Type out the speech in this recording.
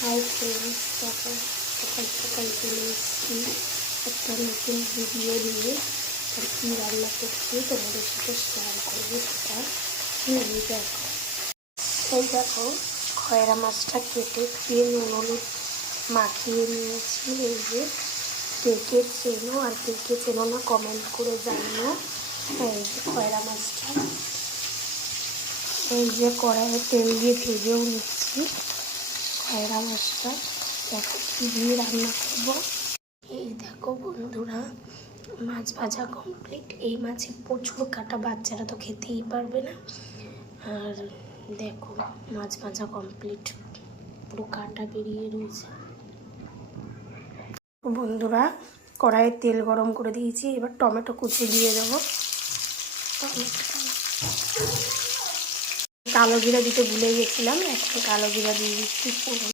Hi friends, দেখো সকাল সকাল চলে এসেছি একটা নতুন ভিডিও নিয়ে। আর কী রান্না করছি তোমাদের সাথে শেয়ার করবো সেটা। এই দেখো খয়রা মাছটা কেটে ধুয়ে নুন হলুদ মাখিয়ে নিয়েছি। এই যে কে কে চেনো আর কে কে চেনো না কমেন্ট করে জানিও। এই যে খয়রা মাছটা এই যে কড়াইয়ে তেল দিয়ে ভেজেও নিচ্ছি। খয়রা মাছটা দেখো কী দিয়ে রান্না করবো। এই দেখো বন্ধুরা, মাছ ভাজা কমপ্লিট। এই মাছে প্রচুর কাটা, বাচ্চারা তো খেতেই পারবে না। আর দেখো মাছ ভাজা কমপ্লিট, পুরো কাটা বেরিয়ে রয়েছে। বন্ধুরা কড়াইয়ে তেল গরম করে দিয়েছি, এবার টমেটো কুচি দিয়ে দেবো। কালো জিরা দিতে ভুলে গেছিলাম, এখন কালো জিরা দিয়ে দিচ্ছি।